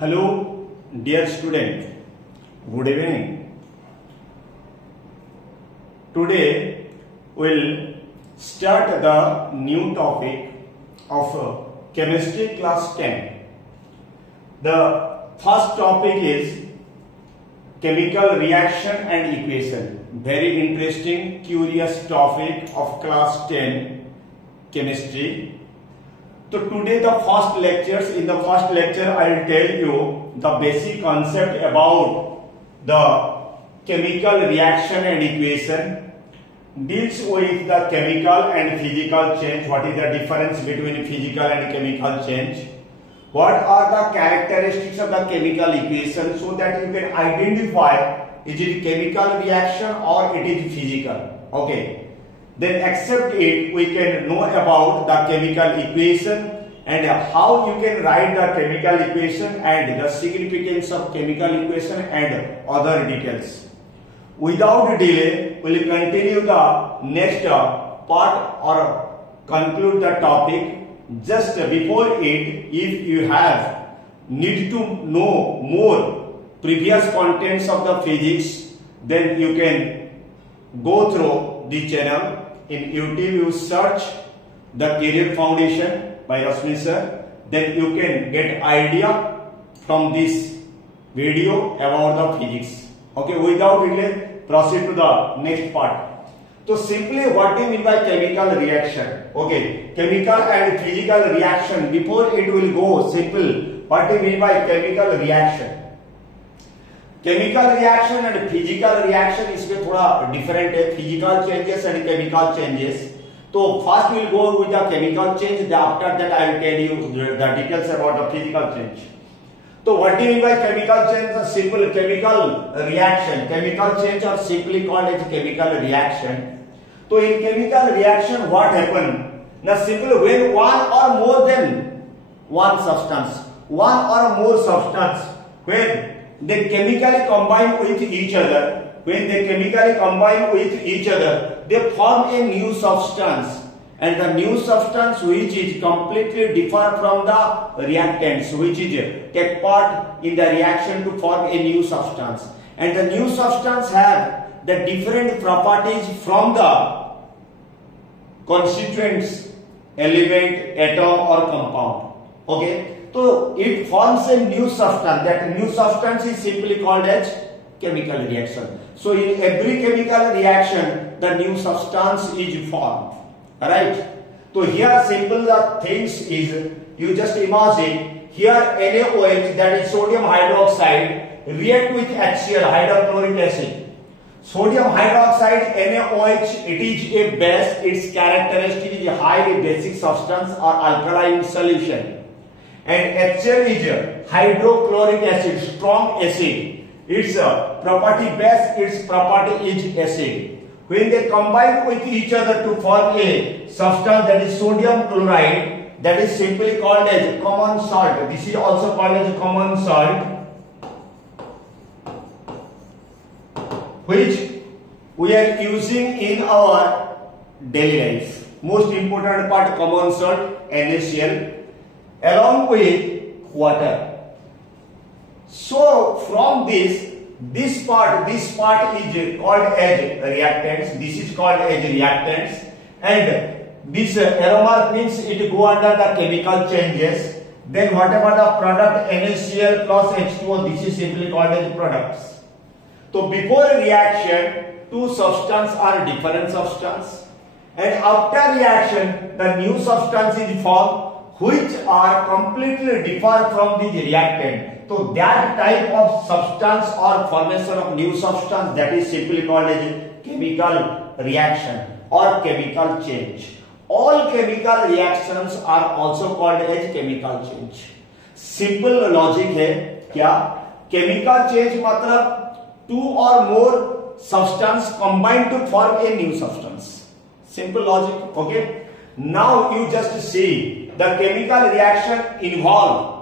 Hello, dear student. Good evening. Today we'll start the new topic of chemistry class 10. The first topic is chemical reaction and equation. Very interesting, curious topic of class 10 chemistry. So today the first lectures, in the first lecture I will tell you the basic concept about the chemical reaction and equation, deals with the chemical and physical change, what is the difference between physical and chemical change, what are the characteristics of the chemical equation so that you can identify is it chemical reaction or it is physical. Okay. Then except it, we can know about the chemical equation and how you can write the chemical equation and the significance of chemical equation and other details. Without delay, we will continue the next part or conclude the topic. Just before it, if you have need to know more previous contents of the physics, then you can go through the channel. In YouTube, you search the Career Foundation by Rashmi sir. Then you can get idea from this video about the physics. Okay, without delay, proceed to the next part. So simply, what do you mean by chemical reaction? Okay, chemical and physical reaction. Before it will go simple, what do you mean by chemical reaction? Chemical reaction and physical reaction इसमें थोड़ा different है, physical changes and chemical changes. तो first will go with the chemical change, after that I will tell you the details about the physical change. तो what do you mean by chemical change? Simple chemical reaction, chemical change are simply called as chemical reaction. तो in chemical reaction what happen? ना simple when one or more then one substance, one or more substance, when they chemically combine with each other, they form a new substance, and the new substance which is completely different from the reactants which is take part in the reaction to form a new substance, and the new substance have the different properties from the constituents element, atom or compound. Okay. So it forms a new substance. That new substance is simply called as chemical reaction. So in every chemical reaction, the new substance is formed. Alright. So here simple the things is, you just imagine here NaOH, that is sodium hydroxide, react with HCl, hydrochloric acid. Sodium hydroxide NaOH, it is a base. Its characteristic is a highly basic substance or alkaline solution. And HCl is hydrochloric acid, strong acid. Its property base, its property is acid. When they combine with each other to form a substance, that is sodium chloride, that is simply called as common salt. This is also called as common salt, which we are using in our daily life. Most important part, common salt, NaCl, along with water. So from this part is called as reactants. This is called as reactants, and this arrow mark means it go under the chemical changes. Then whatever the product NaCl plus H2O, this is simply called as products. So before a reaction, two substances are different substance, and after reaction, the new substance is formed, which are completely different from the reactant. So that type of substance or formation of new substance, that is simply called as chemical reaction or chemical change. All chemical reactions are also called as chemical change. Simple logic है क्या? Chemical change मतलब two or more substance combine to form a new substance. Simple logic. Okay. Now you just see the chemical reaction involved.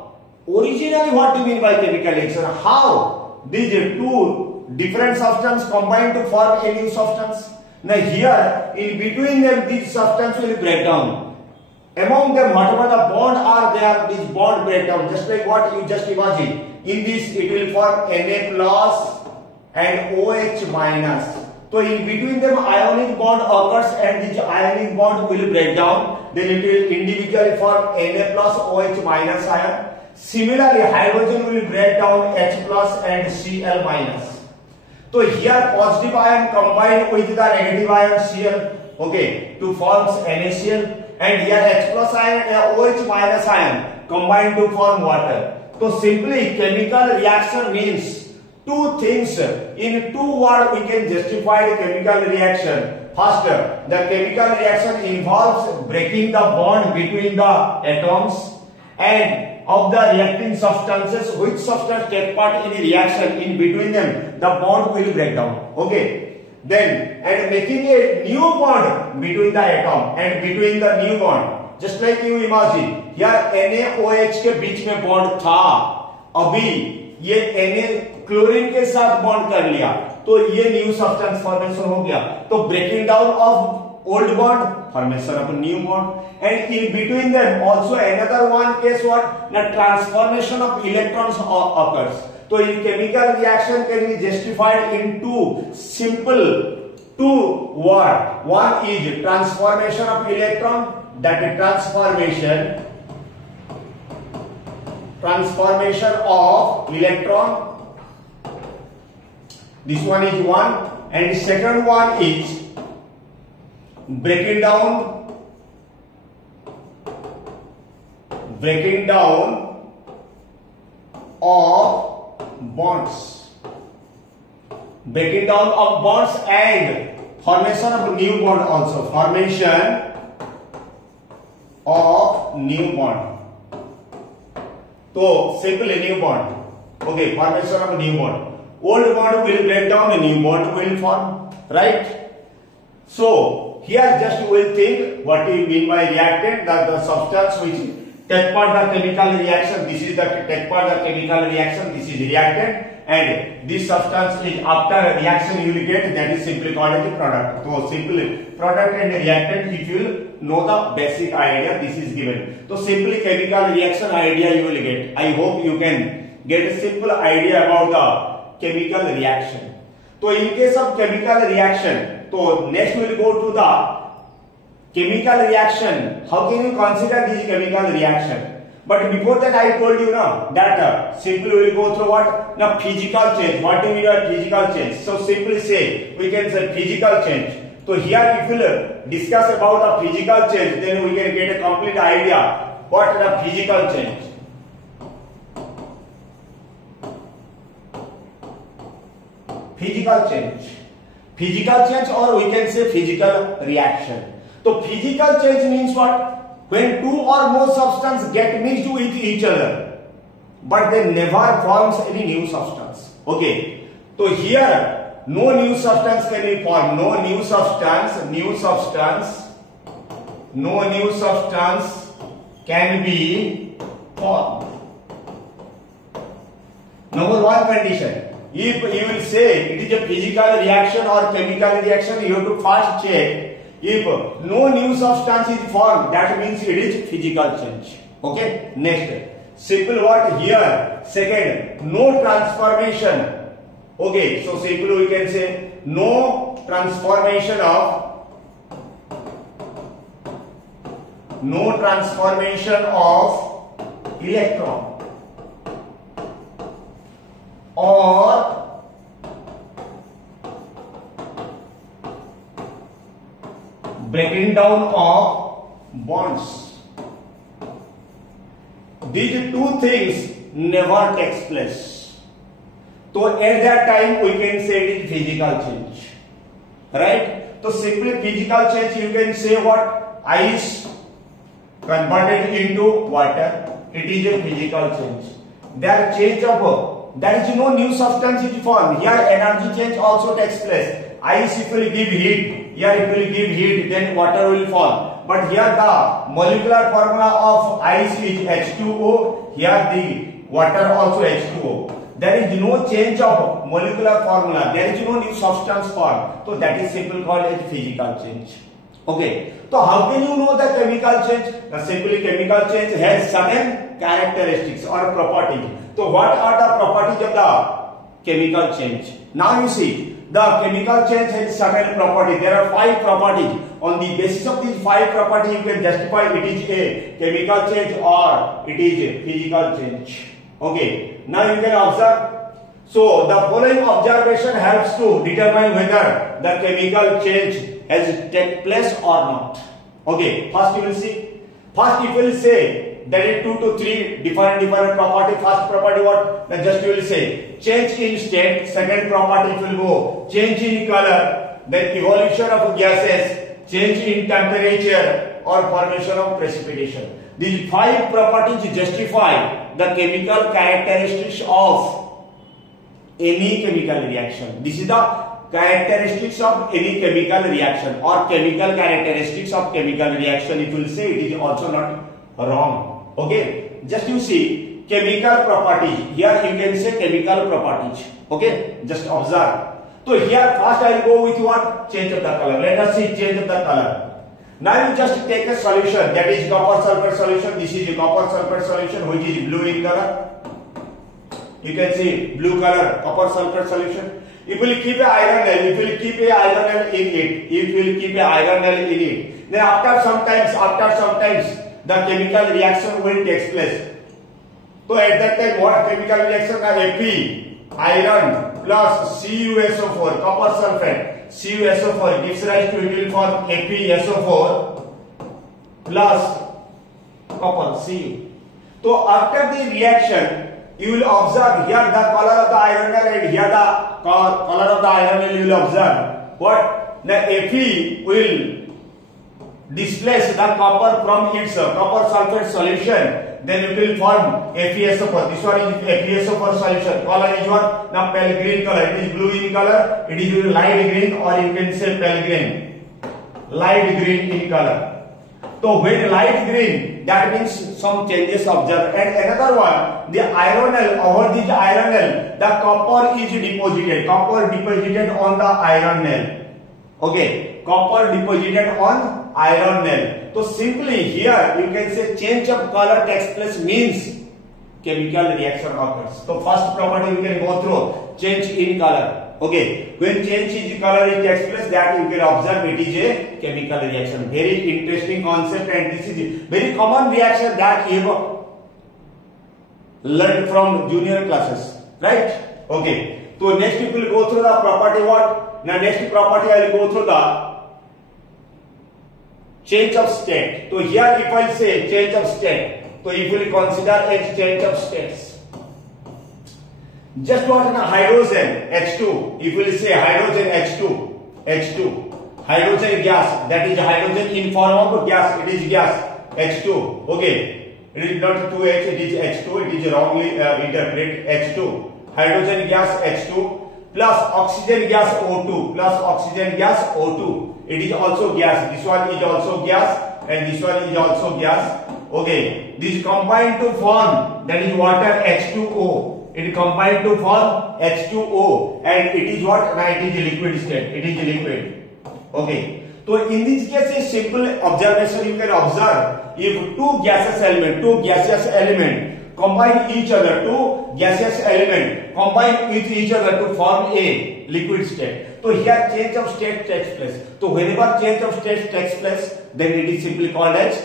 Originally, what do you mean by chemical reaction? How these two different substances combine to form a new substance? Now here, in between them, these substances will break down. Among them, whatever the bond are there, this bond break down. Just like what you just imagine. In this it will form Na plus and OH minus. So in between them ionic bond occurs and this ionic bond will break down. Then it will individually form Na plus OH minus ion. Similarly, hydrogen will break down H plus and Cl minus. So here positive ion combine with the negative ion Cl, okay, to forms NaCl, and here H plus ion and OH minus ion combine to form water. So simply chemical reaction means two things. In two words we can justify the chemical reaction. First, the chemical reaction involves breaking the bond between the atoms and of the reacting substances. Which substance take part in the reaction, in between them the bond will break down, okay. Then and making a new bond between the atom and between the new bond, just like you imagine here NaOH के बीच में bond था, अभी ये Na chlorine के साथ bond कर लिया तो ये न्यू सब्सटेंस फॉर्मेशन हो गया. तो breaking down of old bond, formation of a new bond, and in between them also another one case what, the transformation of electrons occurs. So in chemical reaction can be justified in two simple words. One is transformation of electron, that is transformation of electron. This one is one, and the second one is breaking down of bonds. Breaking down of bonds and formation of new bond also. Formation of new bond. So simply new bond. Okay, formation of new bond. Old bond will break down, a new bond will form. Right? So here just we will think what we mean by reactant, that the substance which take part the chemical reaction, this is the take part the chemical reaction, this is reactant, and this substance is after reaction you will get, that is simply called as a product. So simply product and reactant, if you will know the basic idea, this is given. So simply chemical reaction idea you will get. I hope you can get a simple idea about the chemical reaction. So in case of chemical reaction, so next we will go to the chemical reaction. How can you consider this chemical reaction? But before that I told you now that simply we will go through what? Now physical change. What do we mean by physical change? So simply say, we can say physical change. So here if we will discuss about the physical change, then we can get a complete idea what the physical change. Physical change. Physical change, or we can say physical reaction. So physical change means what? When two or more substances get mixed with each other, but they never forms any new substance. Okay. So here no new substance can be formed. No new substance can be formed. Number one condition. If you will say it is a physical reaction or chemical reaction, you have to first check if no new substance is formed, that means it is physical change. Okay. Next, simple what here? Second, no transformation. Okay. So simple we can say no transformation of electron or breaking down of bonds. These two things never takes place. So at that time we can say it is physical change. Right? So simply physical change you can say what? Ice converted into water. It is a physical change. There change of there is no new substance is formed. Here energy change also takes place. Ice if will give heat, here it will give heat, then water will form. But here the molecular formula of ice is H2O, here the water also H2O. There is no change of molecular formula, there is no new substance formed. So that is simply called as physical change. Okay. So how can you know the chemical chemical change? The simply chemical change has certain characteristics or properties. So what are the properties of the chemical change? Now you see, the chemical change has certain properties. There are 5 properties. On the basis of these 5 properties, you can justify it is a chemical change or it is a physical change. Okay. Now you can observe. So the following observation helps to determine whether the chemical change has taken place or not. Okay. First you will see. First you will say there is 2 to 3 different property. First property what? Then just you will say change in state. Second property will go change in color. Then evolution of gases, change in temperature or formation of precipitation. These 5 properties justify the chemical characteristics of any chemical reaction. This is the characteristics of any chemical reaction or chemical characteristics of chemical reaction. It will say it is also not wrong. Okay. Just you see chemical properties. Here you can say chemical properties. Okay. Just observe. So here first I will go with what? Change of the color. Let us see change of the color. Now you just take a solution that is copper sulfate solution. This is a copper sulfate solution which is blue in color. You can see blue color copper sulfate solution. It will keep a iron nail. It will keep a iron nail in it. It will keep a iron nail in it. Then after sometimes the chemical reaction will take place. So at that time what chemical reaction? Fe iron plus CuSO4 copper sulfate. CuSO4 gives rise to it will form FeSO4 plus copper Cu. So after the reaction, you will observe here the color of the iron nail and here the color of the iron nail. You will observe what the Fe will displace the copper from its copper sulfate solution. Then it will form FeSO4. This one is FeSO4 solution. Color is what? Now pale green color. It is blue in color. It is light green or you can say pale green. Light green in color. So when light green, that means some changes observed. And another one, the iron nail, over this iron nail, the copper is deposited. Copper deposited on the iron nail. Okay, copper deposited on iron nail. So simply here you can say change of color takes place means chemical reaction occurs. So first property you can go through, change in color. Okay, when change in color it takes place, that you can observe it is a chemical reaction. Very interesting concept, and this is a very common reaction that you have learned from junior classes, right? Okay, so next we will go through the property what? Now next property I will go through the change of state. So here if I say change of state, so if you will consider as change of states. Just what na hydrogen H2. If we will say hydrogen H2, hydrogen gas, that is hydrogen in form of gas. It is gas H2. Okay, it is not 2H. It is H2. It is wrongly interpreted H2. Hydrogen gas H2 plus oxygen gas O2 plus oxygen gas O2. It is also gas. This one is also gas and this one is also gas. Okay, this combined to form, that is water H2O. It combined to form H2O and it is what? Now it is a liquid state. It is a liquid. Okay. So in this case, a simple observation you can observe: if two gaseous element combine each other, two gaseous element combine with each other to form a liquid state. So here change of state takes place. So whenever change of state takes place, then it is simply called as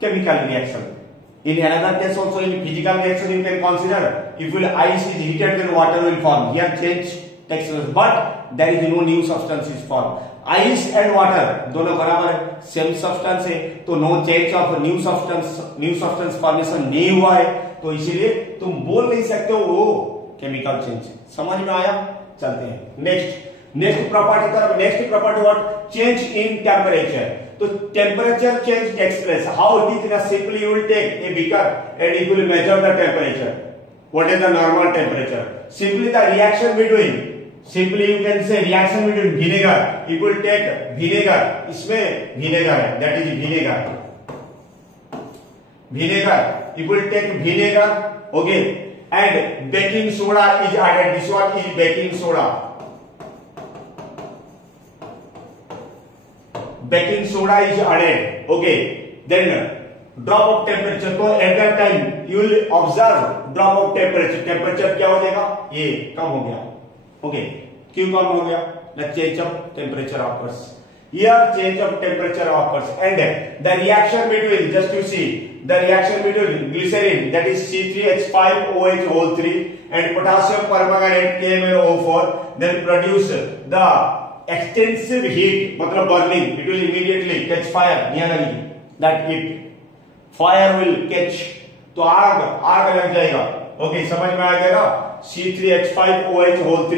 chemical reaction. In another case also, in physical reaction you can consider, if ice is heated then water will form. Here change takes place, but there is no new substance is formed. Ice and water दोनों बराबर है, same substance है, तो no change of new substance formation नहीं हुआ है, तो इसीलिए तुम बोल नहीं सकते हो वो केमिकल चेंज। समझ में आया? चलते हैं next property what? Change in temperature. तो temperature change takes place. How it is? Simply you will take a beaker and you will measure the temperature. What is the normal temperature? Simply the reaction between, simply you can say reaction between vinegar, you will take vinegar, इसमें vinegar है, that is vinegar, you will take vinegar, okay, and baking soda is added. This one is baking soda. baking soda is added, okay, then drop of temperature, तो at that time you will observe drop of temperature, temperature क्या हो जाएगा, ये कम हो गया, okay, क्यों कम हो गया, the change of temperature occurs, here change of temperature occurs, and the reaction between, just you see, the reaction between glycerin, that is C3H5OH3 and potassium permanganate KMnO4, then produce the extensive heat, मतलब burning, it will immediately catch fire, यहाँ लगी, that it fire will catch, तो आग लग जाएगा, okay, समझ में आ गया ना, C3H5OH3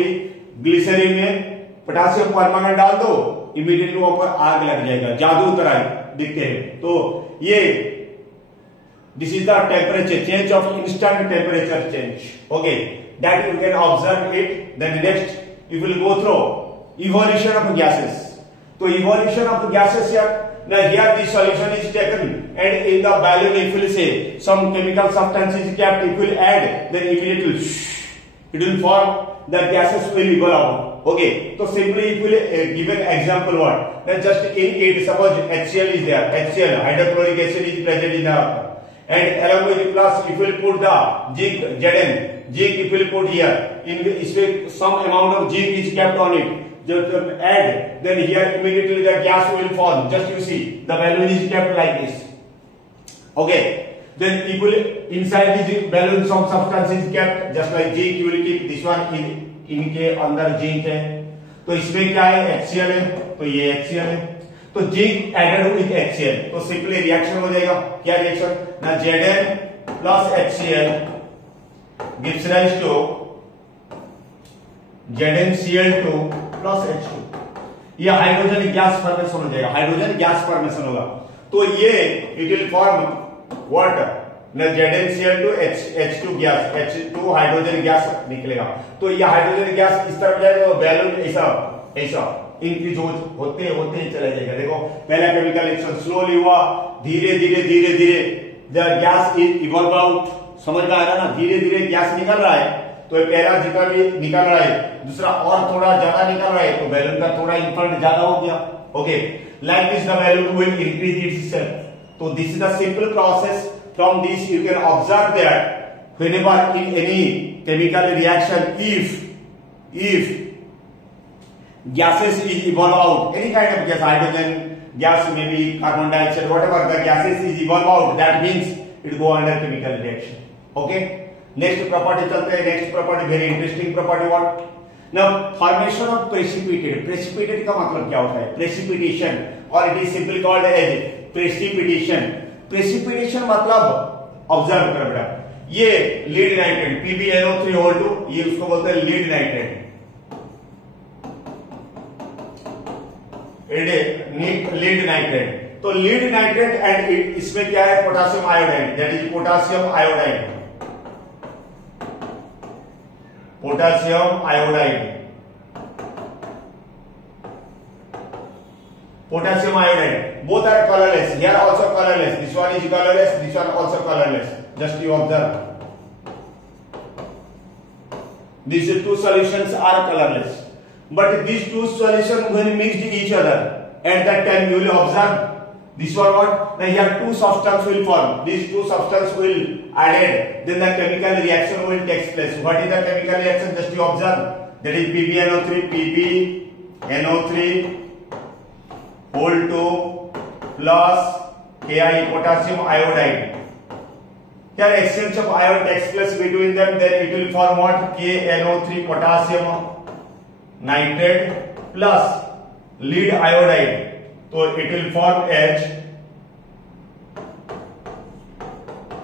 ग्लिसरीन में पोटासियम परमांगनेट डाल दो, इमीडिएटली वहां पर आग लग जाएगा, जादू तरह दिखते हैं, तो ये this is the temperature change of instant temperature change, okay, that you can observe it. Then next you will go through evolution of gases, so evolution of gases here, now here the solution is taken and in the balloon if you will say some chemical substance is kept, if you will add, then immediately it will form, the gases will evolve, okay, so simply if you will give an example what, then just in it suppose HCl is there, HCl hydrochloric acid is present in the, and along with the plus if you will put the zinc, Zn, zinc if you will put here, in the, some amount of zinc is kept on it, just add, then here immediately the gas will form, just you see, the balloon is kept like this, okay, then if you will, inside this balloon some substance is kept, just like zinc you will keep, this one इनके अंदर zinc है, तो इसमें क्या है, HCl है, तो ये HCl है, तो जिंक एडेड विद HCl, तो सिंपली रिएक्शन हो जाएगा, क्या रिएक्शन, ना Zn plus HCl gives rise to ZnCl2 plus H2, ये हाइड्रोजन गैस फॉर्मेशन हो जाएगा, हाइड्रोजन गैस फॉर्मेशन होगा, तो ये इट विल फॉर्म व्हाट, ना ZnCl2 H2 gas, H2 hydrogen gas निकलेगा, तो ये हाइड्रोजन गैस इस तरफ जाएगा, तो बैलून ऐसा ऐसा इंक्रीज होते होते ही चला जाएगा, देखो पहला केमिकल रिएक्शन स्लोली हुआ, धीरे धीरे धीरे धीरे the gas is evolve out, समझ में आ रहा ना, धीरे धीरे गैस निकल रहा है, तो ये पहला जितना भी निकल रहा है, दूसरा और थोड़ा ज्यादा निकल रहा है, तो बैलून का थोड़ा इंफल्ट ज्यादा हो गया, okay, like this the balloon will increase itself, तो this is the simple process. From this you can observe that whenever in any chemical reaction, if gases is evolve out, any kind of gas, hydrogen gas, maybe carbon dioxide, whatever the gases is evolve out, that means it go under chemical reaction, okay. Next property chalte hain, next property very interesting property, what, now formation of precipitate, precipitate का मतलब क्या होता है, precipitation, or it is simply called as precipitation. Precipitation मतलब observe कर बेटा, ये lead nitrate PbNO3 ये उसको बोलते हैं लीड नाइट्रेट, लीड नाइट्रेट, तो लीड नाइट्रेट एंड इसमें क्या है, potassium iodide, that is potassium iodide, potassium iodide, potassium iodide, both are colorless, here also colorless, this one is colorless, this one also colorless, just you observe, these two solutions are colorless, but these two solutions when mixed each other, at that time you will observe this one what, now here two substances will form, these two substances will added, then the chemical reaction will take place. What is the chemical reaction, just you observe, that is PbNO3 whole 2 plus Ki, potassium iodide. Here exchange of ion takes place between them, then it will form what, KNO3 potassium nitrate plus lead iodide, so it will form H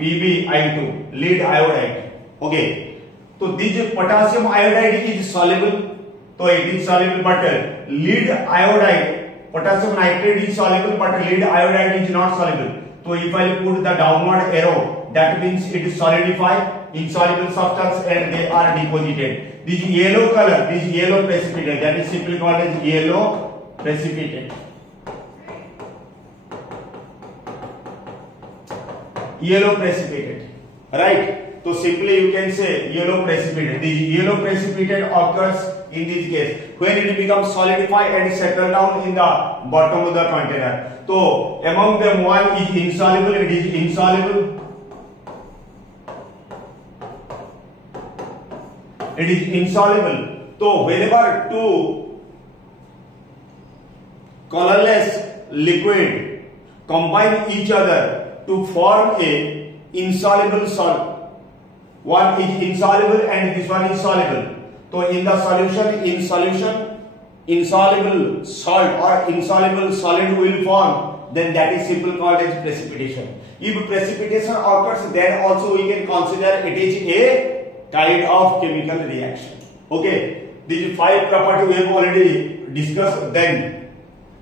PbI2 lead iodide, okay. So this potassium iodide is soluble, so it is soluble, but lead iodide, potassium nitrate is soluble, but lead iodide is not soluble. So if I put the downward arrow, that means it is solidified, insoluble substance, and they are deposited. This yellow color, this yellow precipitate, that is simply called as yellow precipitate. Yellow precipitate, right? So simply you can say yellow precipitate. This yellow precipitate occurs in this case when it becomes solidified and settle down in the bottom of the container. So among them one is insoluble, it is insoluble. It is insoluble. So whenever two colorless liquid combine each other to form a insoluble solid, one is insoluble and this one is soluble. So in the solution, insoluble salt or insoluble solid will form, then that is simply called as precipitation. If precipitation occurs, then also we can consider it is a kind of chemical reaction. Okay, these 5 properties we have already discussed. Then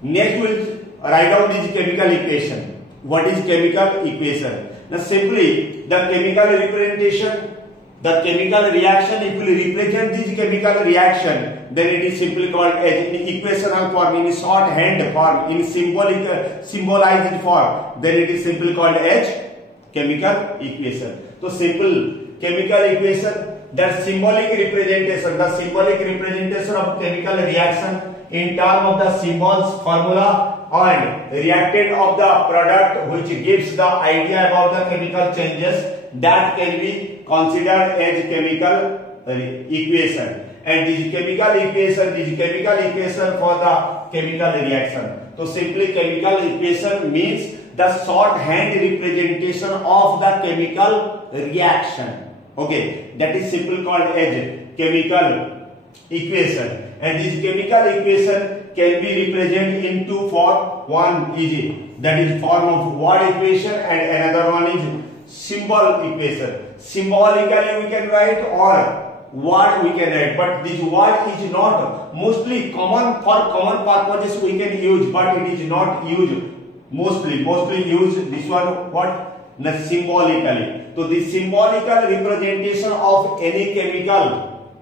next we will write down this chemical equation. What is chemical equation? Now simply the chemical representation, the chemical reaction, if we represent this chemical reaction, then it is simply called as in equational form, in shorthand form, in symbolized form, then it is simply called as chemical equation. So simple chemical equation, that symbolic representation, the symbolic representation of chemical reaction in terms of the symbols, formula and reactant of the product, which gives the idea about the chemical changes, that can be considered as chemical equation. And this chemical equation for the chemical reaction. So simply chemical equation means the shorthand representation of the chemical reaction. Okay, that is simply called as chemical equation. And this chemical equation can be represented in two forms. One is that is form of word equation and another one is symbol equation. Symbolically we can write or word we can write, but this word is not mostly common for common purposes we can use, but it is not used mostly use this one what? Symbolically. So the symbolical representation of any chemical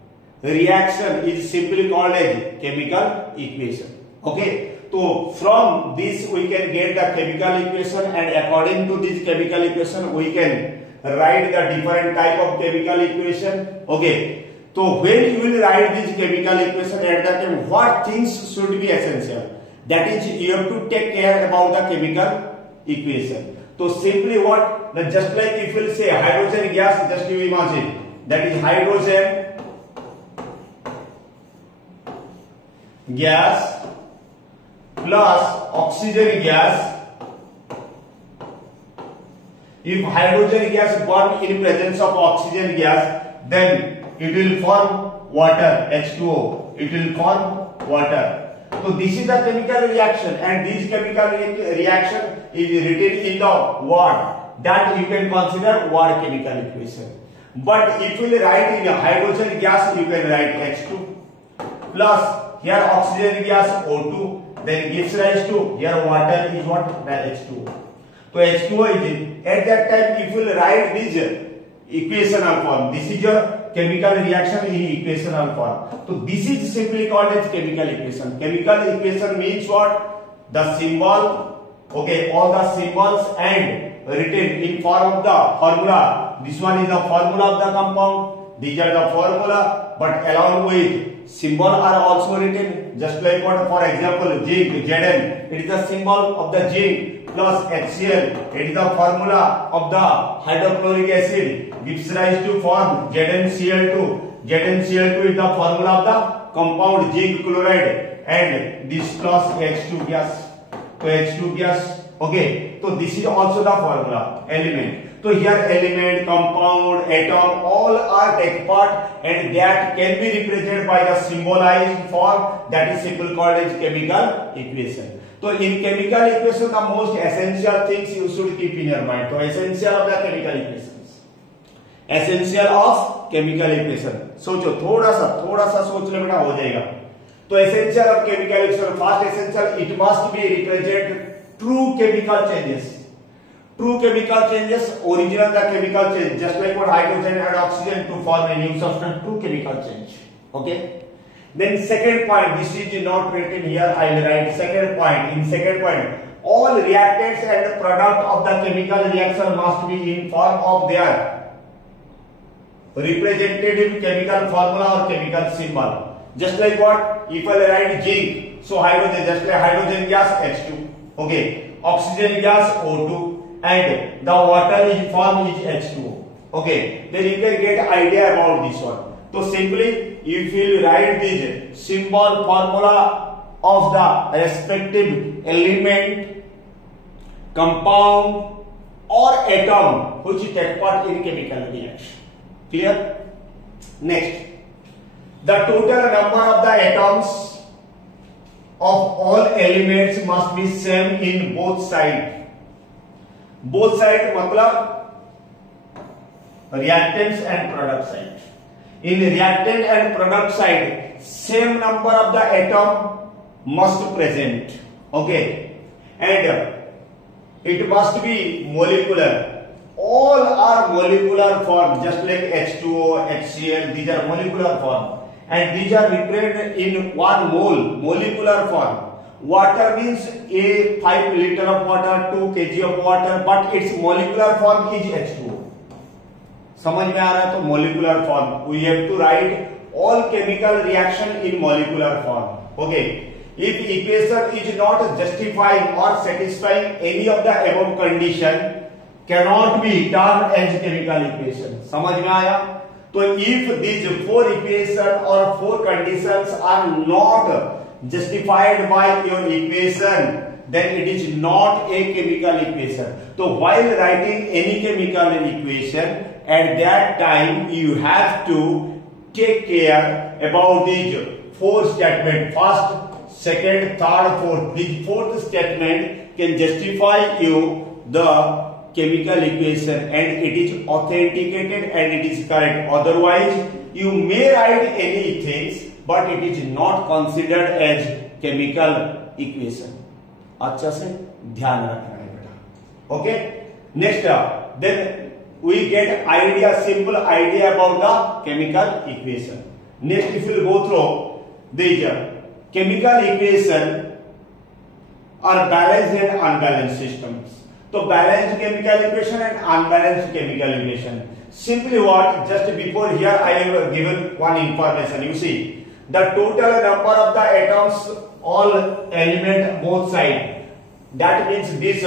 reaction is simply called as chemical equation. Okay, so from this we can get the chemical equation, and according to this chemical equation we can write the different type of chemical equation. Okay, so when you will write this chemical equation, at that time what things should be essential? That is, you have to take care about the chemical equation. So simply what? Now just like if you will say hydrogen gas, just you imagine that is hydrogen gas plus oxygen gas. If hydrogen gas burn in presence of oxygen gas, then it will form water, H2O. It will form water. So this is the chemical reaction, and this chemical reaction is written in the word that you can consider word chemical equation. But if you will write in a hydrogen gas, you can write H2 plus here oxygen gas O2, then gives rise to here water is what? H2O. So H2O is at that time if you will write this equational form, this is your chemical reaction in equational form. So this is simply called as chemical equation. Chemical equation means what? The symbol, okay, all the symbols and written in form of the formula. This one is the formula of the compound. These are the formula, but along with symbol are also written. Just like what? For example, zinc, Zn. It is the symbol of the zinc plus HCl. It is the formula of the hydrochloric acid. Gives rise to form ZnCl2. ZnCl2 is the formula of the compound zinc chloride, and this plus H2 gas. So H2 gas. Okay. So this is also the formula element. So here element, compound, atom all are take part, and that can be represented by the symbolized form, that is simply called as chemical equation. So in chemical equation the most essential things you should keep in your mind. So essential of the chemical equations. Essential of chemical equation. सोचो थोड़ा सा सोच लो बेटा, हो जाएगा. तो essential of chemical equation, first essential, it must be represent true chemical changes. True chemical changes, original the chemical change, just like what hydrogen and oxygen to form a new substance, true chemical change. Okay. Then second point, this is not written here, I will write second point. In second point, all reactants and product of the chemical reaction must be in form of their representative chemical formula or chemical symbol. Just like what? If I write zinc, so hydrogen, just like hydrogen gas H2. Okay. Oxygen gas O2, and the water is form is H2O. Okay. Then you can get idea about this one. So simply, if you write this symbol formula of the respective element, compound or atom which take part in chemical reaction. Clear? Next, the total number of the atoms of all elements must be same in both sides. Both sides मतलब reactants and product side. In reactant and product side, same number of the atom must present. Okay, and it must be molecular. All are molecular form, just like H2O, HCl. These are molecular form, and these are represented in 1 mole, molecular form. Water means a 5 liter of water, 2 kg of water, but its molecular form is H2O. समझ में आ रहा है? तो molecular form. We have to write all chemical reaction in molecular form. Okay. If equation is not justifying or satisfying any of the above condition, cannot be termed as chemical equation. समझ में आया? तो if these 4 equation or 4 conditions are not justified by your equation, then it is not a chemical equation. So while writing any chemical equation, at that time you have to take care about these 4 statements. First, second, third, fourth. This 4th statement can justify you the chemical equation, and it is authenticated and it is correct. Otherwise, you may write any things, but it is not considered as chemical equation. अच्छा से ध्यान रखना है बेटा. Okay. Next, then we get idea, simple idea about the chemical equation. Next, if you go through these chemical equation are balanced and unbalanced systems. So balanced chemical equation and unbalanced chemical equation. Simply what? Just before here I have given one information. You see, the total number of the atoms, all element both side. That means this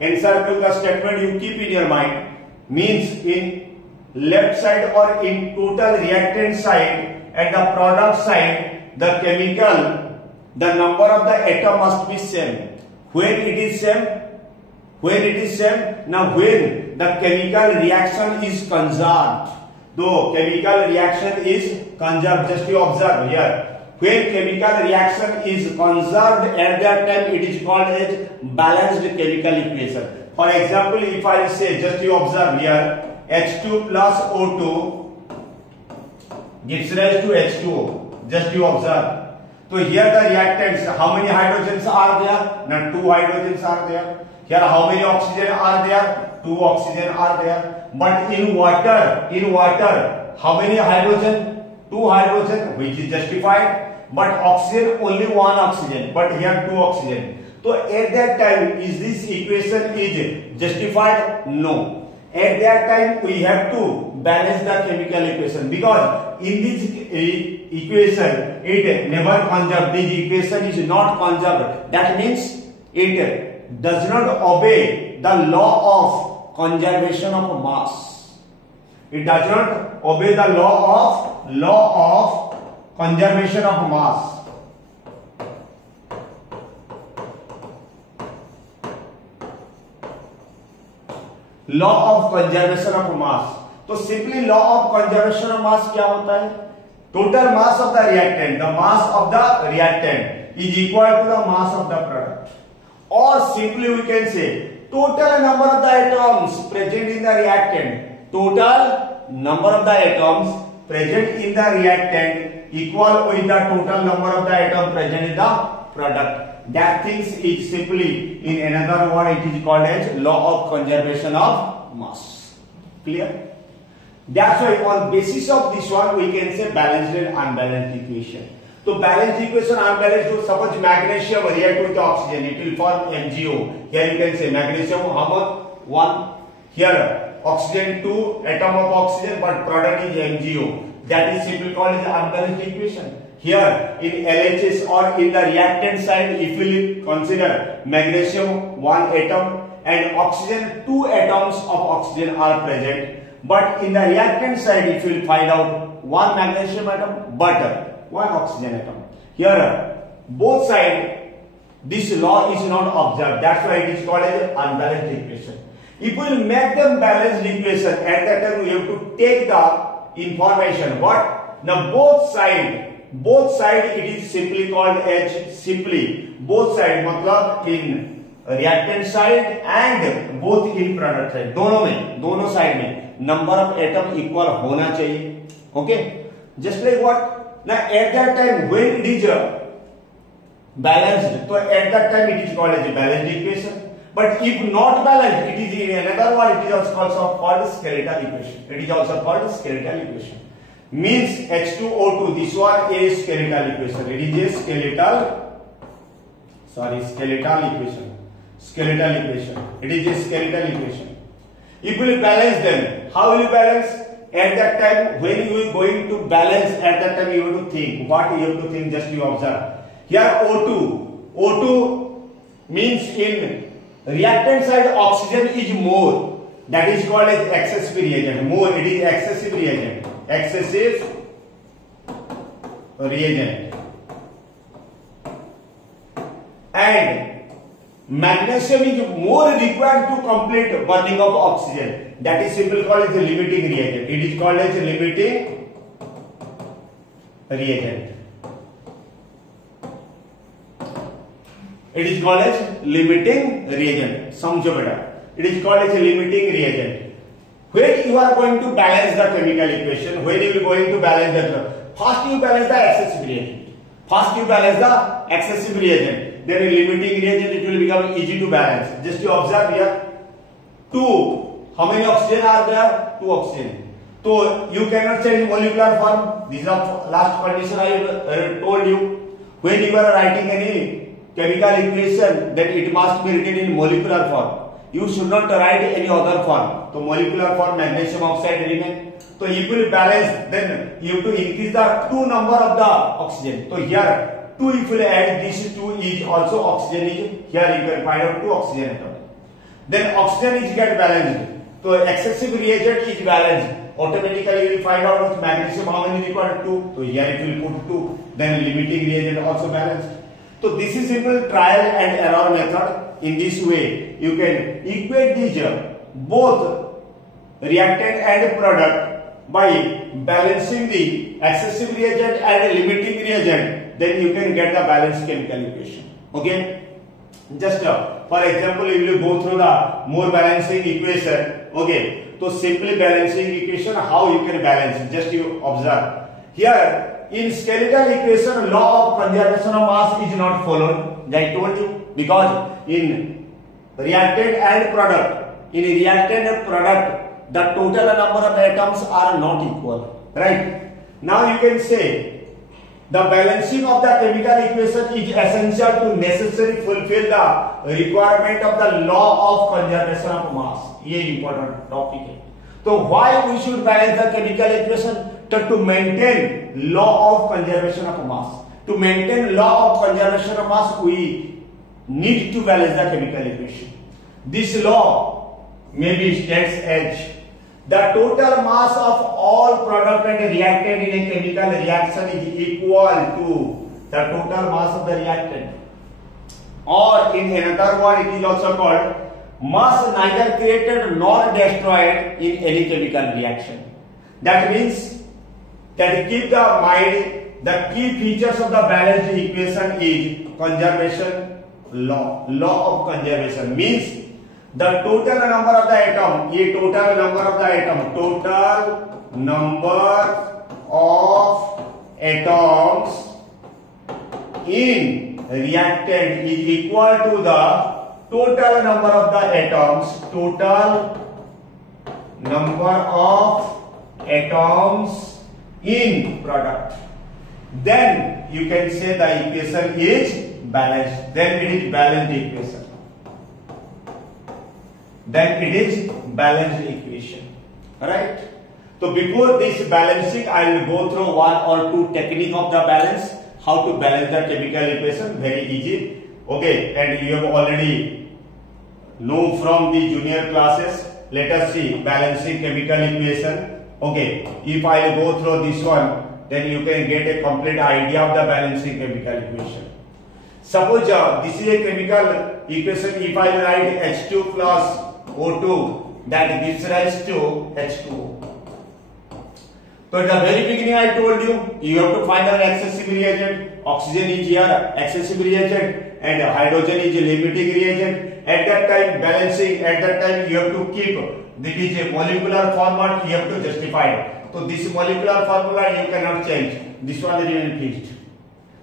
encircle the statement you keep in your mind. Means in left side or in total reactant side and the product side, the chemical, the number of the atom must be same. When it is same, now when the chemical reaction is conserved, though chemical reaction is conserved, just you observe here, when chemical reaction is conserved, at that time it is called as balanced chemical equation. For example, if I say, just you observe here, H2 plus O2 gives rise to H2O. Just you observe. So here the reactants, how many hydrogens are there? Now 2 hydrogens are there. Here how many oxygen are there? 2 oxygen are there. But in water, how many hydrogen? 2 hydrogen, which is justified. But oxygen, only 1 oxygen. But here 2 oxygen. So at that time, is this equation is justified? No. At that time, we have to balance the chemical equation, because in this equation, it never conserved. This equation is not conserved. That means it does not obey the law of conservation of mass. It does not obey the law of conservation of mass. Law of conservation of mass. तो simply law of conservation of mass क्या होता है? Total mass of the reactant, the mass of the reactant is equal to the mass of the product. और simply we can say total number of the atoms present in the reactant, total number of the atoms present in the reactant equal with the total number of the atom present in the product. That things is simply, in another word, it is called as law of conservation of mass. Clear? That's why on basis of this one we can say balanced and unbalanced equation. So balanced equation, unbalanced. So suppose magnesium react with oxygen, it will form MgO. Here you can say magnesium how much? 1. Here oxygen 2 atom of oxygen, but product is MgO. That is simply called as unbalanced equation. Here in LHS or in the reactant side, if we consider magnesium 1 atom and oxygen 2 atoms of oxygen are present. But in the reactant side, if you will find out 1 magnesium atom but 1 oxygen atom. Here both sides this law is not observed. That's why it is called as unbalanced equation. If we will make them balanced equation, at that time we have to take the information. What? Now both side it is simply called as both side मतलब in reactant side and both in product side, दोनों side में number of atom equal होना चाहिए. Okay, just like what? Now at that time when it is balanced, so at that time it is called as a balanced equation. But if not balanced, it is in another word, it is also called skeletal equation. It is also called skeletal equation. Means H2O2, this one is skeletal equation. It is a skeletal equation. It is a skeletal equation. If we balance them, how will you balance? At that time, when you are going to balance, at that time you have to think. What you have to think? Just you observe. Here O2 means in reactant side oxygen is more. That is called as excessive reagent. More, it is excessive reagent. And magnesium is more required to complete burning of oxygen. That is simply called as a limiting reagent. It is called as a limiting reagent. It is called as limiting reagent. समझो बेटा. It is called as a limiting reagent. When you are going to balance the chemical equation, when you are going to balance first you balance the excessive reagent. Then in limiting reagent it will become easy to balance. Just you observe here. 2. How many oxygen are there? 2 oxygen. So you cannot change molecular form. This is the last condition I told you. When you are writing any chemical equation, then it must be written in molecular form. You should not write any other form. So molecular form magnesium oxide remain. So if you will balance, then you have to increase the 2 number of the oxygen. So here 2 if you will add, this 2 is also oxygen is here. You can find out 2 oxygen atom. Then oxygen is get balanced. So excessive reagent is balanced. Automatically you will find out with magnesium how many required 2. So here it will put 2. Then limiting reagent also balanced. So this is simple trial and error method. In this way, you can equate these both reactant and product by balancing the excessive reagent and limiting reagent. Then you can get the balanced chemical equation. Okay. Just for example, if you go through the more balancing equation. Okay. So simply balancing equation, how you can balance? Just you observe here. In skeletal equation, law of conservation of mass is not followed. I told you, because in reactant and product, the total number of atoms are not equal. Right? Now you can say the balancing of the chemical equation is essential to necessarily fulfill the requirement of the law of conservation of mass. This is important topic. So why we should balance the chemical equation? To maintain law of conservation of mass. To maintain law of conservation of mass, we need to balance the chemical equation. This law maybe states as the total mass of all product and reactant in a chemical reaction is equal to the total mass of the reactant. Or in another word, it is also called mass neither created nor destroyed in any chemical reaction. That means that keep the mind, the key features of the balanced equation is conservation law. Law of conservation means the total number of the atom, total number of atoms in reactant is equal to the total number of the atoms, in product. Then you can say the equation is balanced. Then it is balanced equation. Right? So before this balancing, I will go through one or two technique of the balance, how to balance the chemical equation, very easy. Okay, and you have already know from the junior classes. Let us see balancing chemical equation. Okay, if I go through this one, then you can get a complete idea of the balancing chemical equation. Suppose this is a chemical equation. If I write H2 plus O2, that gives rise to H2O. So at the very beginning I told you have to find an excessive reagent. Oxygen is here excessive reagent and hydrogen is a limiting reagent. At that time balancing, at that time you have to keep, this is a molecular format, you have to justify it. So this molecular formula you cannot change. This one remain fixed.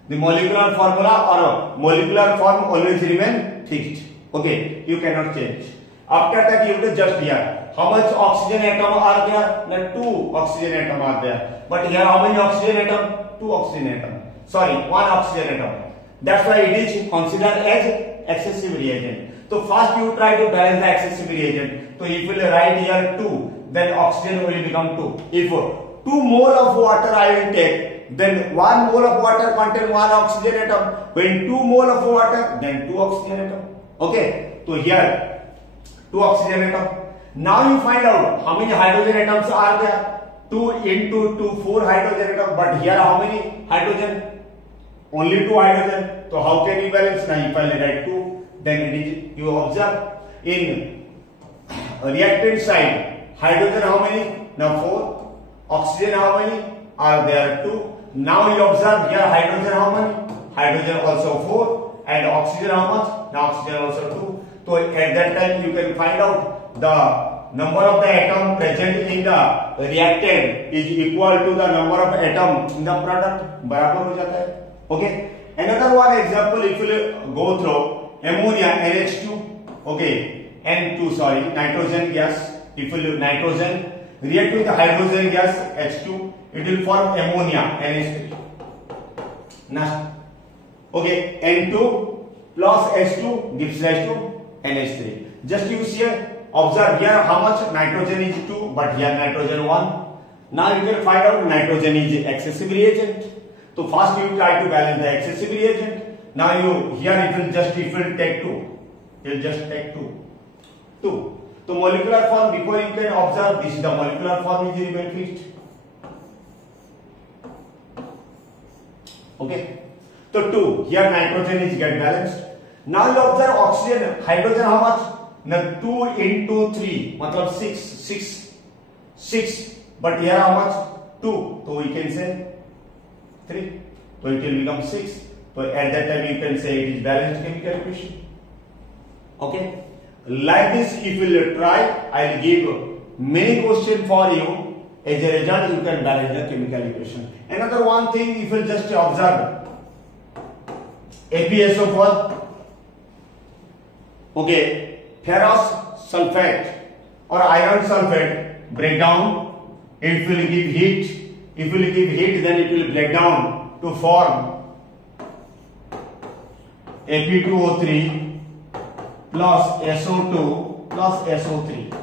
The molecular formula or molecular form always remain fixed. Okay, you cannot change. After that you have to just here. How much oxygen atom are there? There 2 oxygen atom are there. But here how many oxygen atom? 2 oxygen atom. Sorry, 1 oxygen atom. That's why it is considered as excessive reagent. So first you try to balance the excessive reagent. So if you will write here 2, then oxygen will become 2. If 2 mole of water I will take, then 1 mole of water contain 1 oxygen atom. When 2 mole of water, then 2 oxygen atom. Okay, so here 2 oxygen atom. Now you find out how many hydrogen atoms are there. 2 into 2, 4 hydrogen atoms. But here how many hydrogen? Only 2 hydrogen. So how can you balance? Now if I write 2, then it is, you observe in reactant side, hydrogen how many? Now 4. Oxygen how many? Are there 2. Now you observe here hydrogen how many? Hydrogen also 4. And oxygen how much? Now oxygen also 2. So at that time you can find out the number of the atom present in the reactant is equal to the number of atom in the product. बराबर हो जाता है. Okay. Another one example, if you go through ammonia NH2, okay, N2 sorry, nitrogen gas. If you nitrogen react with the hydrogen gas H2, it will form ammonia NH3. Next, okay, N2 plus H2 gives rise to NH3. Just use here. Observe here how much nitrogen is 2, but here nitrogen 1. Now you can find out nitrogen is excessive reagent. So first you try to balance the excessive reagent. Now you here it will take 2. It will just take 2. So molecular form, before you can observe, this is the molecular form is remain fixed. Okay. So 2. Here nitrogen is get balanced. Now you observe oxygen, hydrogen how much? Now 2 into 3, matlab 6. But here how much? 2. So we can say 3. So it will become 6. So at that time you can say it is balanced chemical equation. Okay. Like this, if you will try, I will give many questions for you. As a result, you can balance the chemical equation. Another one thing, if you just observe ApSO4. Okay. Ferrous sulfate or iron sulfate break down. It will give heat. If you will give heat, then it will break down to form Ap2O3 plus SO2 plus SO3.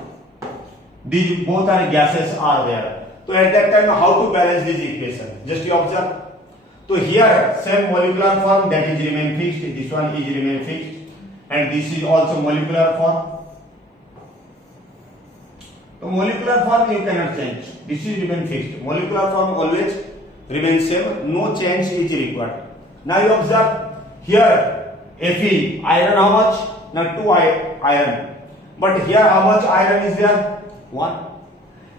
These both are gases are there. So at that time, how to balance this equation? Just you observe. So here same molecular form, that is remain fixed. This one is remain fixed. And this is also molecular form. So molecular form you cannot change. This is remain fixed. Molecular form always remains same. No change is required. Now you observe here Fe, iron how much? Now 2 iron. But here how much iron is there? 1.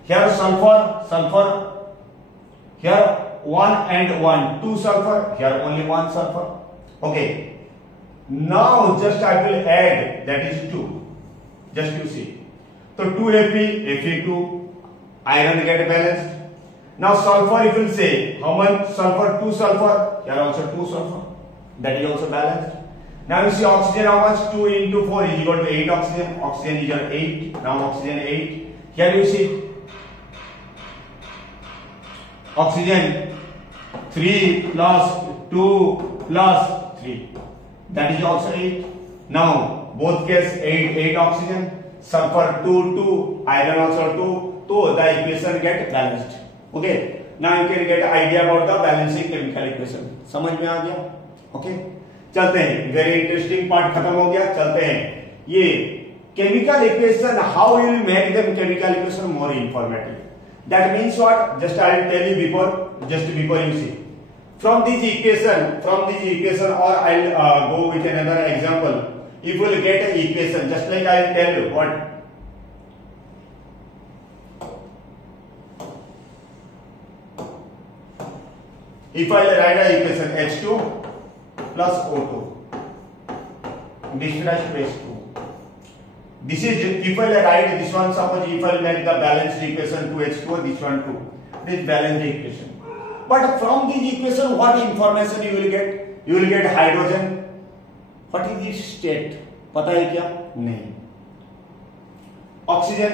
Here sulfur. Here 1 and 1. 2 sulfur. Here only 1 sulfur. Okay. Now just I will add, that is 2. Just you see. So 2 Fe2, iron get balanced. Now sulfur, if you will say how much sulfur? 2 sulfur. Here also 2 sulfur. That is also balanced. Now you see oxygen how much? 2 into 4 is equal to 8 oxygen. Oxygen is 8. Now oxygen 8. Here you see oxygen 3 plus 2 plus 3. That is also 8. Now both case 8 oxygen. Sulfur 2, 2. Iron also so the equation get balanced. Okay, now you can get idea about the balancing chemical equation. समझ में आ गया? Okay, चलते हैं, very interesting part खत्म हो गया. चलते हैं ये chemical equation, how you will make them chemical equation more informative. That means what? Just I will tell you before you see. From this equation, or I'll go with another example. If you will get an equation, just like I will tell you what. If I will write an equation H2 plus O2 mixed phase 2. This is if I will write this one. Suppose if I will make the balanced equation 2H2, this one 2. This balanced equation. But from this equation, what information you will get? You will get hydrogen. What is its state? पता है क्या? नहीं. Oxygen,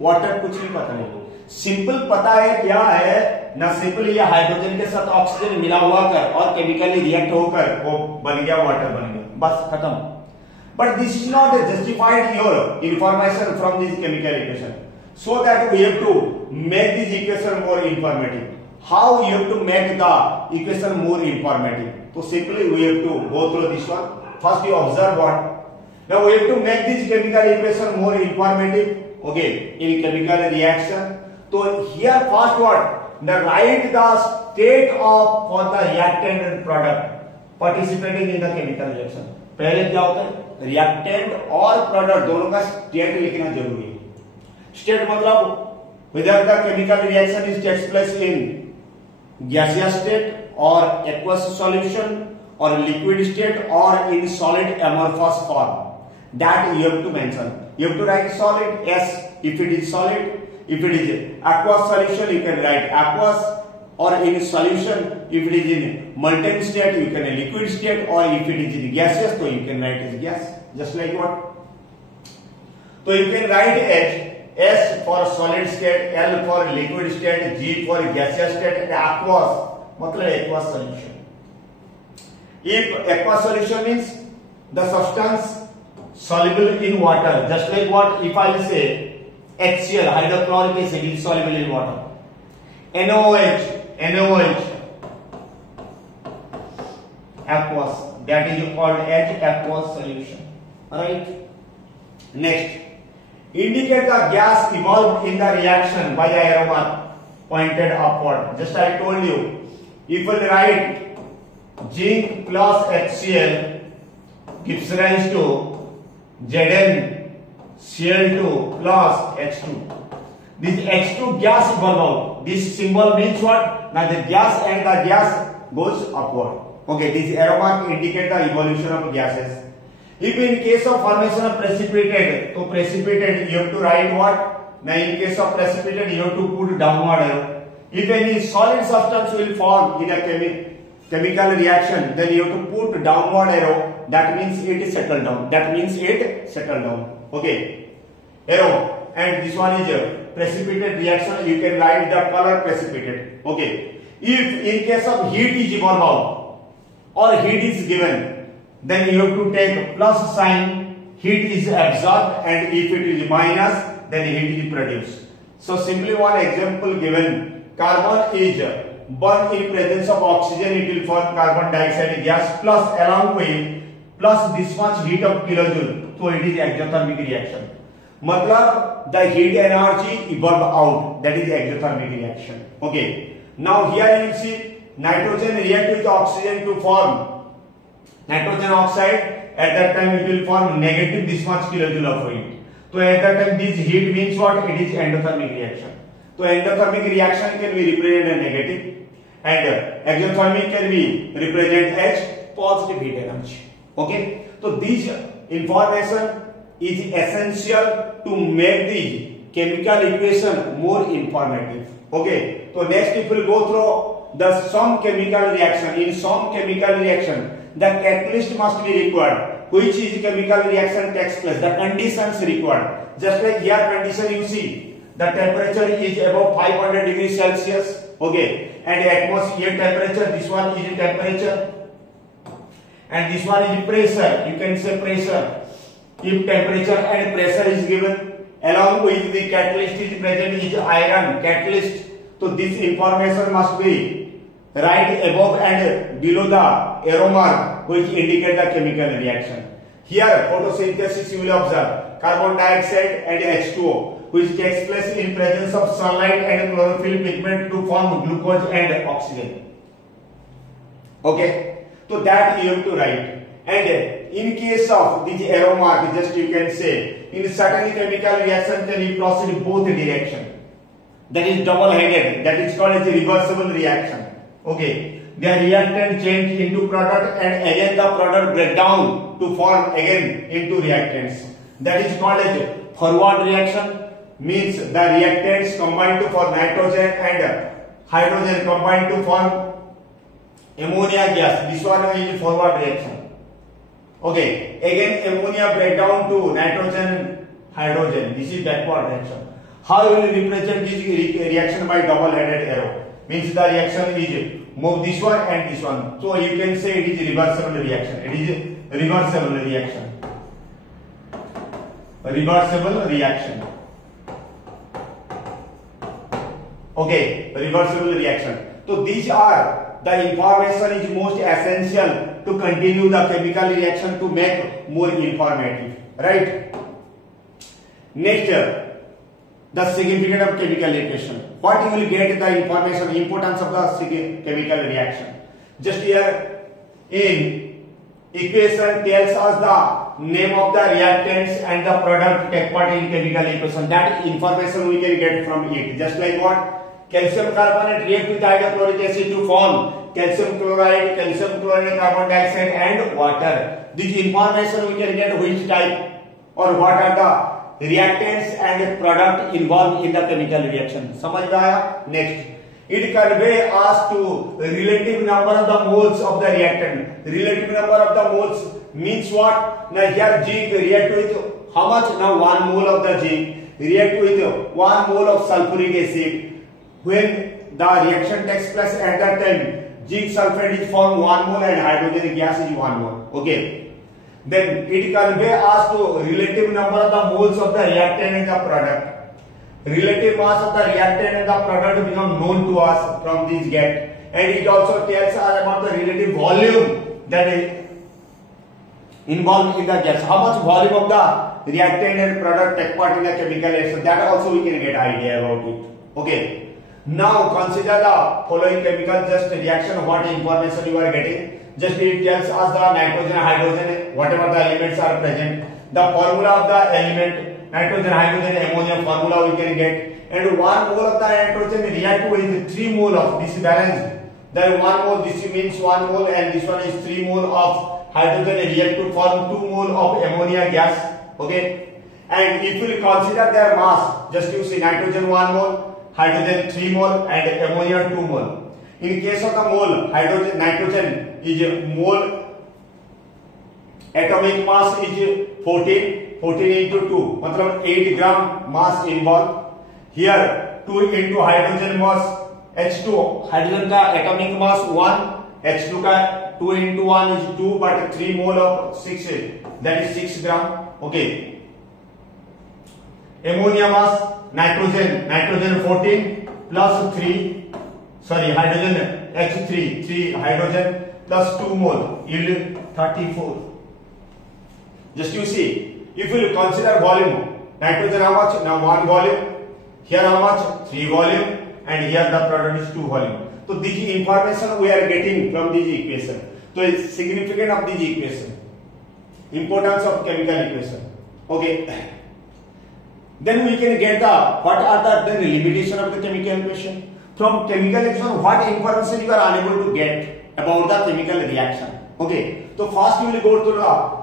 water, कुछ नहीं पता नहीं. Simple पता है क्या है ना, सिंपल ये हाइड्रोजन के साथ ऑक्सीजन मिला हुआ कर और केमिकली रिएक्ट होकर वो बन गया, वाटर बन गया, बस खत्म. But this is not justified your information from this chemical equation. So that we have to make this equation more informative. How you have to make the equation more informative? So simply we have to go through this one. First you observe what? Now we have to make this chemical equation more informative. Okay, in chemical reaction. So here first what? Now write the state of for the reactant and product participating in the chemical reaction. पहले क्या होता है? Reactant और product दोनों का state लिखना जरूरी है. स्टेट मतलब whether the chemical reaction is takes place in gaseous state or aqueous solution or liquid state or in solid amorphous form, that you have to mention. You have to write solid, yes, if it is solid. If it is aqueous solution, you can write aqueous, or in solution, if it is in molten state, you can liquid state, or if it is in gaseous, so you can write as gas. Just like what? So you can write as S for solid state, L for liquid state, G for gaseous state, and aqueous मतलब aqueous solution. If aqueous solution means the substance soluble in water, just like what? If I say HCl, hydrochloric acid, is soluble in water. NaOH, aqueous, that is called as aqueous solution. Alright. Next, indicate the gas evolved in the reaction by the arrow mark pointed upward. Just I told you, if we write zinc plus HCl gives rise to ZnCl2 plus H2. This H2 gas evolve out. This symbol means what? Now the gas and the gas goes upward. Okay, this arrow mark indicate the evolution of gases. If in case of formation of precipitate, so precipitate you have to write what? Now in case of precipitate you have to put downward arrow. If any solid substance will form in a chemical reaction, then you have to put downward arrow. That means it is settled down. Okay, arrow. And this one is a precipitate reaction. You can write the color precipitate. Okay. If in case of heat is evolved out or heat is given, then you have to take plus sign. Heat is absorbed, and if it is minus, then heat is produced. So simply one example given: carbon is burned in presence of oxygen, it will form carbon dioxide gas plus along with plus this much heat of kilojoule. So it is exothermic reaction. मतलब the heat energy evolve out, that is exothermic reaction. Okay. Now here you see nitrogen react with oxygen to form nitrogen oxide. At that time it will form negative this much kilojoule of heat. So at that time this heat means what? It is endothermic reaction. So endothermic reaction can be represented as negative, and exothermic can be represented as positive heat energy. Okay. So this information is essential to make the chemical equation more informative. Okay. So next if we go through the some chemical reaction. In some chemical reaction, the catalyst must be required. Which is chemical reaction takes place? The conditions required. Just like here condition you see, the temperature is above 500 degrees Celsius. Okay. And atmosphere temperature, this one is temperature. And this one is pressure. You can say pressure. if temperature and pressure is given, along with the catalyst is present is iron catalyst. So this information must be right above and below the arrow mark which indicate the chemical reaction. Here photosynthesis you will observe carbon dioxide and H2O which takes place in presence of sunlight and chlorophyll pigment to form glucose and oxygen. Okay, so that you have to write. And in case of this arrow mark, just you can say in certain chemical reaction can you proceed both direction. That is double headed. That is called as a reversible reaction. Okay, the reactant change into product and again the product break down to form again into reactants. That is called as forward reaction. Means the reactants combine to form nitrogen and hydrogen combine to form ammonia gas. This one is forward reaction. Okay, again ammonia break down to nitrogen, hydrogen. This is backward reaction. How will you represent this reaction by double-headed arrow? Means the reaction is move this one and this one. So you can say it is reversible reaction. It is reversible reaction. Reversible reaction. Okay, reversible reaction. So these are the information is most essential to continue the chemical reaction to make more informative, right? Next, the significance of chemical reaction. What you will get the information, importance of the chemical reaction. Just here in equation tells us the name of the reactants and the product take part in chemical equation. That information we can get from it. Just like what? Calcium carbonate react with hydrochloric acid to form calcium chloride, calcium chloride, carbon dioxide and water. This information we can get which type or what are the reactants and product involved in the chemical reaction. समझ में आया? Next, it convey us to relative number of the moles of the reactant. Relative number of the moles means what? Now here zinc react with how much? Now 1 mole of the zinc react with 1 mole of sulfuric acid. When the reaction takes place at that time, zinc sulfate is formed 1 mole and hydrogen gas is 1 mole. Okay. Then it convey us to relative number of the moles of the reactant and the product. Relative mass of the reactant and the product become known to us from this get, and it also tells us about the relative volume that is involved in the gas. How much volume of the reactant and product take part in the chemical reaction, that also we can get idea about it. Okay. Now consider the following chemical just reaction, what information you are getting. Just it tells us the nitrogen, hydrogen, whatever the elements are present. The formula of the element, nitrogen, hydrogen, ammonia formula we can get. And 1 mole of the nitrogen react with 3 mole of this balance. Then 1 mole, this means 1 mole and this one is 3 mole of hydrogen react to form 2 mole of ammonia gas. Okay. And if you consider their mass, just you see nitrogen 1 mole, hydrogen 3 mole and ammonia 2 mole. In case of the mole, hydrogen, nitrogen is a mole, atomic mass is 14 into 2, मतलब 8 gram mass involved. Here 2 into hydrogen mass H2O, hydrogen का atomic mass 1, H2 का 2 into 1 is 2, but 3 mole of 6, that is 6 gram. Okay. Ammonia mass, nitrogen 14 plus 3, sorry, hydrogen H3, 3 hydrogen plus 2 mole yield 34. Just you see, if you consider volume, nitrogen how much? Now 1 volume, here how much? 3 volume, and here the product is 2 volume. So this information we are getting from this equation. So it's significant of this equation, importance of chemical equation. Okay. Then we can get the what are the then limitation of the chemical equation. From chemical reaction, what information you are unable to get about the chemical reaction. Okay, so first you will go to the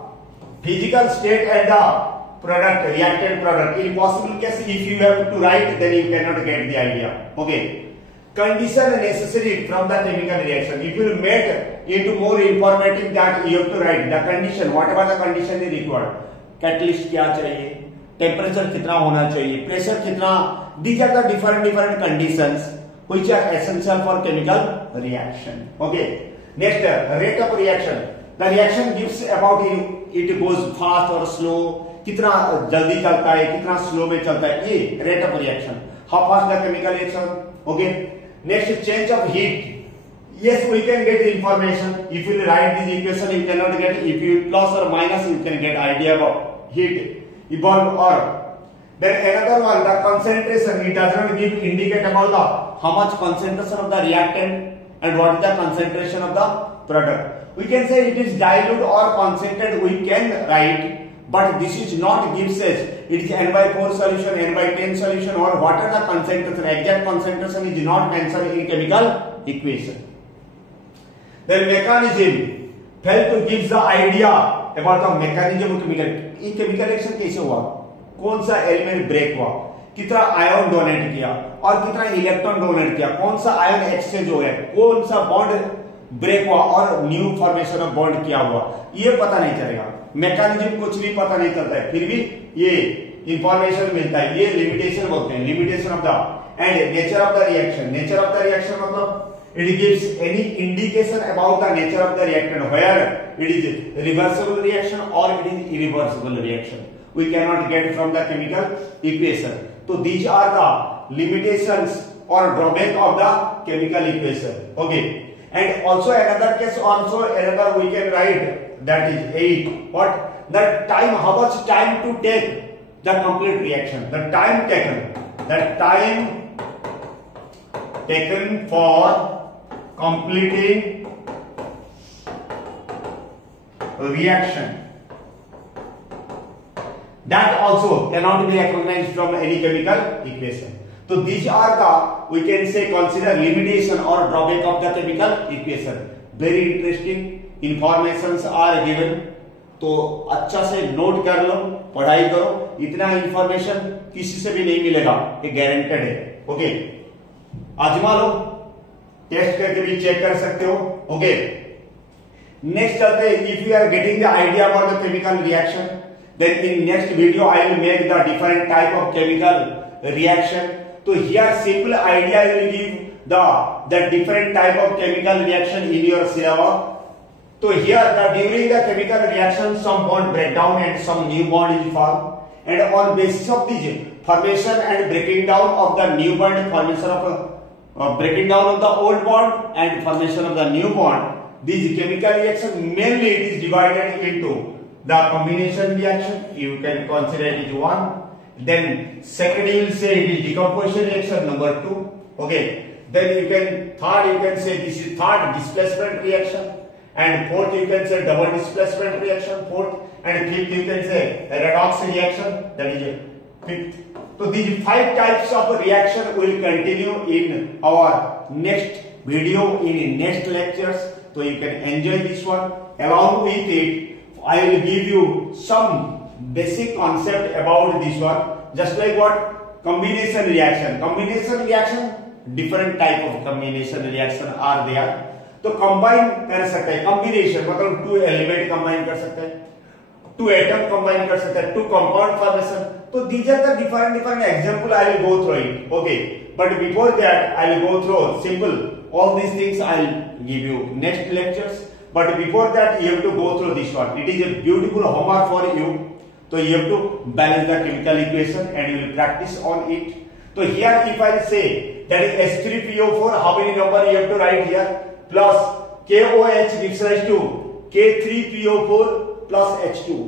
physical state and the product, reactant product. In possible case, if you have to write, then you cannot get the idea. Okay, condition necessary from the chemical reaction. If you make into more informative, that you have to write the condition. Whatever the condition is required. Catalyst क्या चाहिए? Temperature कितना होना चाहिए? Pressure कितना? These are the different conditions which are essential for chemical reaction. Okay. Next, rate of reaction. The reaction gives about it goes fast or slow, कितना जल्दी चलता है, कितना स्लो में चलता है, ये rate of reaction, how fast the chemical reaction. Okay, next change of heat. Yes, we can get information. If you write this equation, you cannot get. If you plus or minus, you can get idea about heat evolve or. Then another one, the concentration. It does not give indicate about the how much concentration of the reactant and what is the concentration of the product. We can say it is dilute or concentrated. We can write, but this is not gives us. It is n/4 solution, n/10 solution, or what are the concentration? Exact concentration is not mentioned in chemical equation. Then mechanism fail to give the idea about the mechanism of chemical. ये chemical reaction कैसे हुआ, कौन सा element break हुआ, कितना ion donate किया और कितना इलेक्ट्रॉन डोनेट किया, कौन सा आयन एक्सचेंज हो गया, कौन सा बॉन्ड ब्रेक हुआ और न्यू फॉर्मेशन ऑफ बॉन्ड क्या हुआ, ये पता नहीं चलेगा. मैकेनिज्म कुछ भी पता नहीं चलता है, फिर भी ये इंफॉर्मेशन मिलता है. ये लिमिटेशन बोलते हैं, limitation of the end nature of the reaction. Nature of the reaction मतलब it gives any indication about the nature of the reactant, where it is reversible reaction or it is irreversible reaction. We cannot get from the chemical equation. So these are the limitations or drawback of the chemical equation. Okay, and also another case, also another we can write, that is 8. What the time, how much time to take the complete reaction, the time taken for completing reaction, that also cannot be recognized from any chemical equation. So these are the, we can say, consider limitation or drawback of the chemical equation. Very interesting informations are given. तो अच्छा से note कर लो, पढ़ाई करो. इतना information किसी से भी नहीं मिलेगा, ये गारंटेड है. ओके, आजमा लो, टेस्ट करके भी चेक कर सकते हो. ओके, नेक्स्ट चलते हैं. If you are getting the idea about the chemical reaction, then in next video I will make the different type of chemical reaction. तो here simple idea will give the different type of chemical reaction in your syllabus. तो here the during the chemical reaction some bond break down and some new bond is form, and on basis of this formation and breaking down of the new bond, formation of breaking down of the old bond and formation of the new bond, this chemical reaction mainly it is divided into the combination reaction. You can consider it is one. Then second you will say it is decomposition reaction, number 2. Okay, then you can third you can say this is third displacement reaction, and fourth you can say double displacement reaction, fourth, and fifth you can say redox reaction, that is fifth. So these 5 types of reaction will continue in our next video, in next lectures. So you can enjoy this one. Along with it, I will give you some basic concept about this one. Just like what combination reaction. Combination reaction, different type of combination reaction are there. तो combine कर सकते हैं. Combination मतलब 2 element combine कर सकते हैं, 2 atom combine कर सकते हैं, 2 compound formation. So these are the different example I will go through it. Okay, but before that I will go through simple. All these things I will give you next lectures. But before that you have to go through this one. It is a beautiful homework for you. So you have to balance the chemical equation and you will practice on it. So here if I say that is H3PO4, how many number you have to write here? Plus KOH gives rise to K3PO4 plus H2.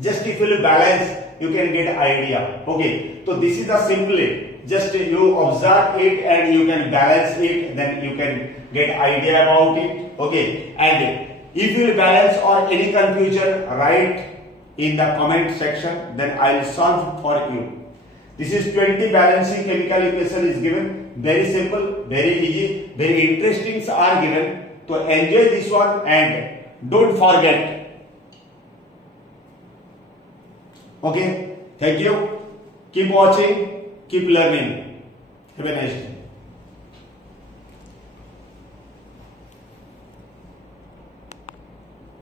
Just if you will balance, you can get idea. Okay, so this is the simple, just you observe it and you can balance it, then you can get idea about it. Okay, and if you will balance or any confusion, write in the comment section, then I will solve for you. This is 20 balancing chemical equation is given. Very simple, very easy, very interesting are given. So enjoy this one and don't forget. Okay, thank you. Keep watching, keep learning. Have a nice day.